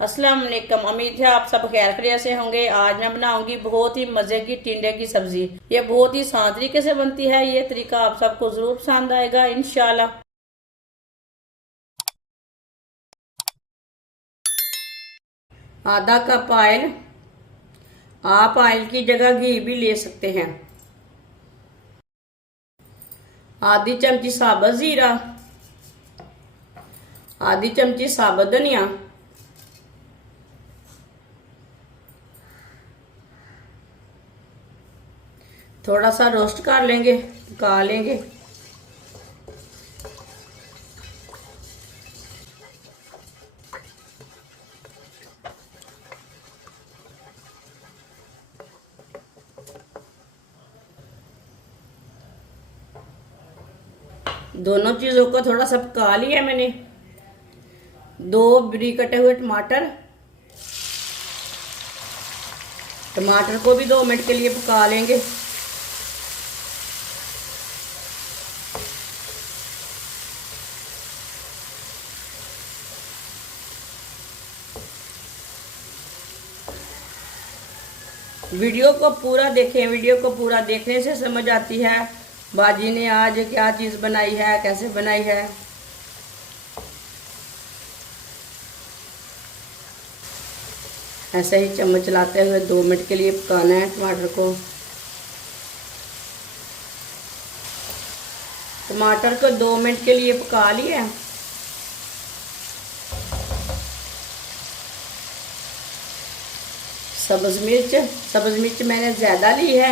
अस्सलाम वालेकुम। उम्मीद है आप सब खैर खैरियत से होंगे। आज मैं बनाऊंगी बहुत ही मजे की टिंडे की सब्जी। ये बहुत ही आसान तरीके से बनती है। ये तरीका आप सबको जरूर पसंद आएगा इंशाल्लाह। आधा कप ऑयल, आप ऑयल की जगह घी भी ले सकते हैं। आधी चमची साबुत जीरा, आधी चमची साबुत धनिया, थोड़ा सा रोस्ट कर लेंगे, पका लेंगे। दोनों चीजों को थोड़ा सा पका लिया मैंने। दो बरीक कटे हुए टमाटर, टमाटर को भी 2 मिनट के लिए पका लेंगे। वीडियो को पूरा देखें, वीडियो को पूरा देखने से समझ आती है बाजी ने आज क्या चीज़ बनाई है, कैसे बनाई है। ऐसे ही चम्मच चलाते हुए 2 मिनट के लिए पकाना है टमाटर को। टमाटर को 2 मिनट के लिए पका लिया। सब्ज मिर्च मैंने ज़्यादा ली है,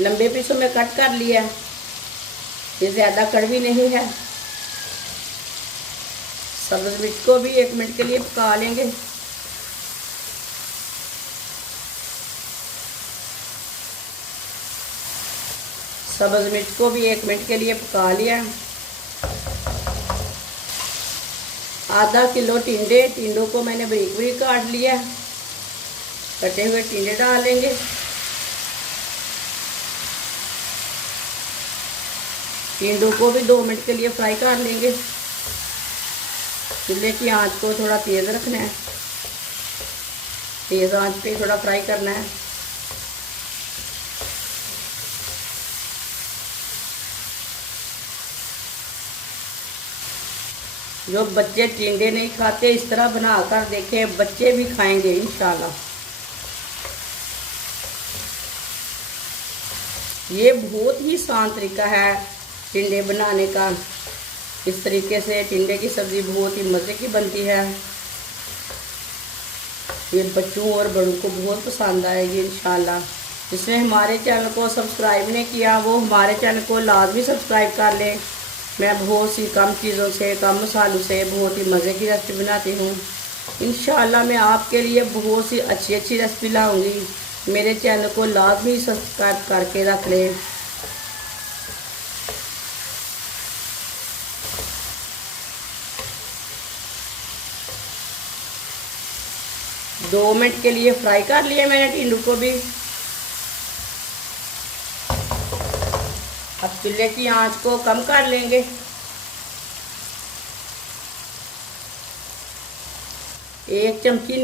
लंबे पीसों में कट कर लिया। ये ज़्यादा कड़वी नहीं है। सब्ज मिर्च को भी 1 मिनट के लिए पका लेंगे। सब्ज मिर्च को भी 1 मिनट के लिए पका लिया। आधा किलो टिंडों को मैंने बारीक बारीक काट लिया। कटे हुए टिंडे डाल लेंगे। टिंडों को भी 2 मिनट के लिए फ्राई कर लेंगे। चूल्हे की आंच को थोड़ा तेज रखना है, तेज आंच पे थोड़ा फ्राई करना है। जो बच्चे टिंडे नहीं खाते, इस तरह बनाकर देखें, बच्चे भी खाएंगे इंशाल्लाह। ये बहुत ही आसान तरीका है टिंडे बनाने का। इस तरीके से टिंडे की सब्ज़ी बहुत ही मज़े की बनती है। ये बच्चों और बड़ों को बहुत पसंद आएगी इंशाल्लाह। जिसने हमारे चैनल को सब्सक्राइब नहीं किया वो हमारे चैनल को लाजमी सब्सक्राइब कर ले। मैं बहुत सी कम चीज़ों से, कम मसालों से बहुत ही मज़े की रेसिपी बनाती हूँ। इंशाल्लाह मैं आपके लिए बहुत सी अच्छी अच्छी रेसिपी लाऊंगी। मेरे चैनल को लाजमी सब्सक्राइब करके रख लें। दो मिनट के लिए फ्राई कर लिया मैंने टिंडू को भी। अब चूल्हे की आंच को कम कर लेंगे। एक चमची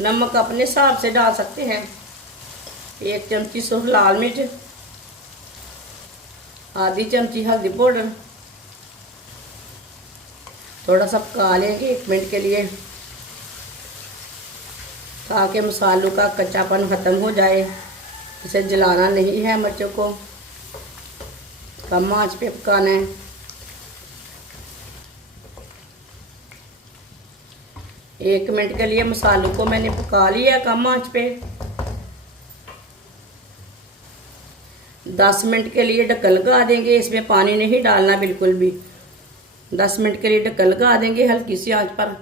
नमक अपने हिसाब से डाल सकते हैं। 1 चमची सूख लाल मिर्च, आधी चमची हल्दी पाउडर। थोड़ा सा पका लेंगे 1 मिनट के लिए ताकि मसालों का कच्चापन ख़त्म हो जाए। इसे जलाना नहीं है, मिर्चों को कम आंच पे पकाना है। एक मिनट के लिए मसालों को मैंने पका लिया कम आंच पे। 10 मिनट के लिए ढक्कन लगा देंगे। इसमें पानी नहीं डालना बिल्कुल भी। 10 मिनट के लिए ढक्कन लगा देंगे हल्की सी आंच पर।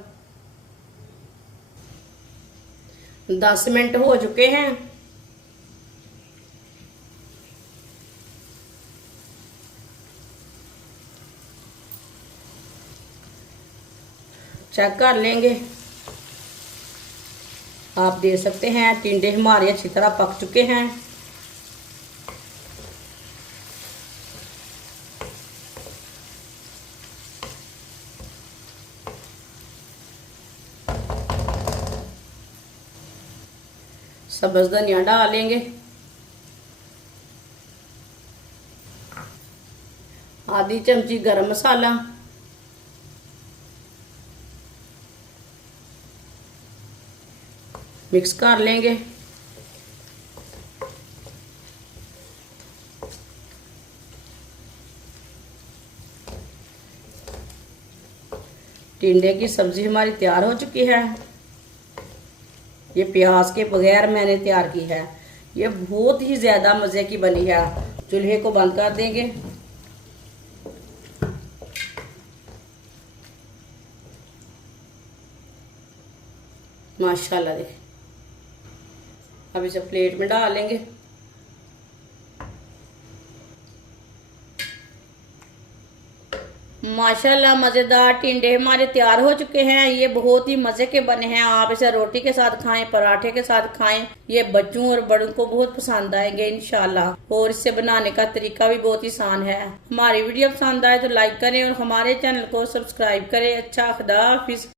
10 मिनट हो चुके हैं। चेक कर लेंगे। आप देख सकते हैं टिंडे हमारे अच्छी तरह पक चुके हैं। सब्ज धनिया डालेंगे, आधी चमची गरम मसाला, मिक्स कर लेंगे। टिंडे की सब्जी हमारी तैयार हो चुकी है। ये प्याज के बगैर मैंने तैयार की है। ये बहुत ही ज्यादा मजे की बनी है। चूल्हे को बंद कर देंगे। माशाल्लाह देखिए। अब इसे प्लेट में डाल लेंगे। माशाल्लाह मज़ेदार टिंडे हमारे तैयार हो चुके हैं। ये बहुत ही मज़े के बने हैं। आप इसे रोटी के साथ खाएं, पराठे के साथ खाएं। ये बच्चों और बड़ों को बहुत पसंद आएंगे इंशाल्लाह। और इसे बनाने का तरीका भी बहुत ही आसान है। हमारी वीडियो पसंद आए तो लाइक करें और हमारे चैनल को सब्सक्राइब करें। अच्छा, खुदा हाफिज।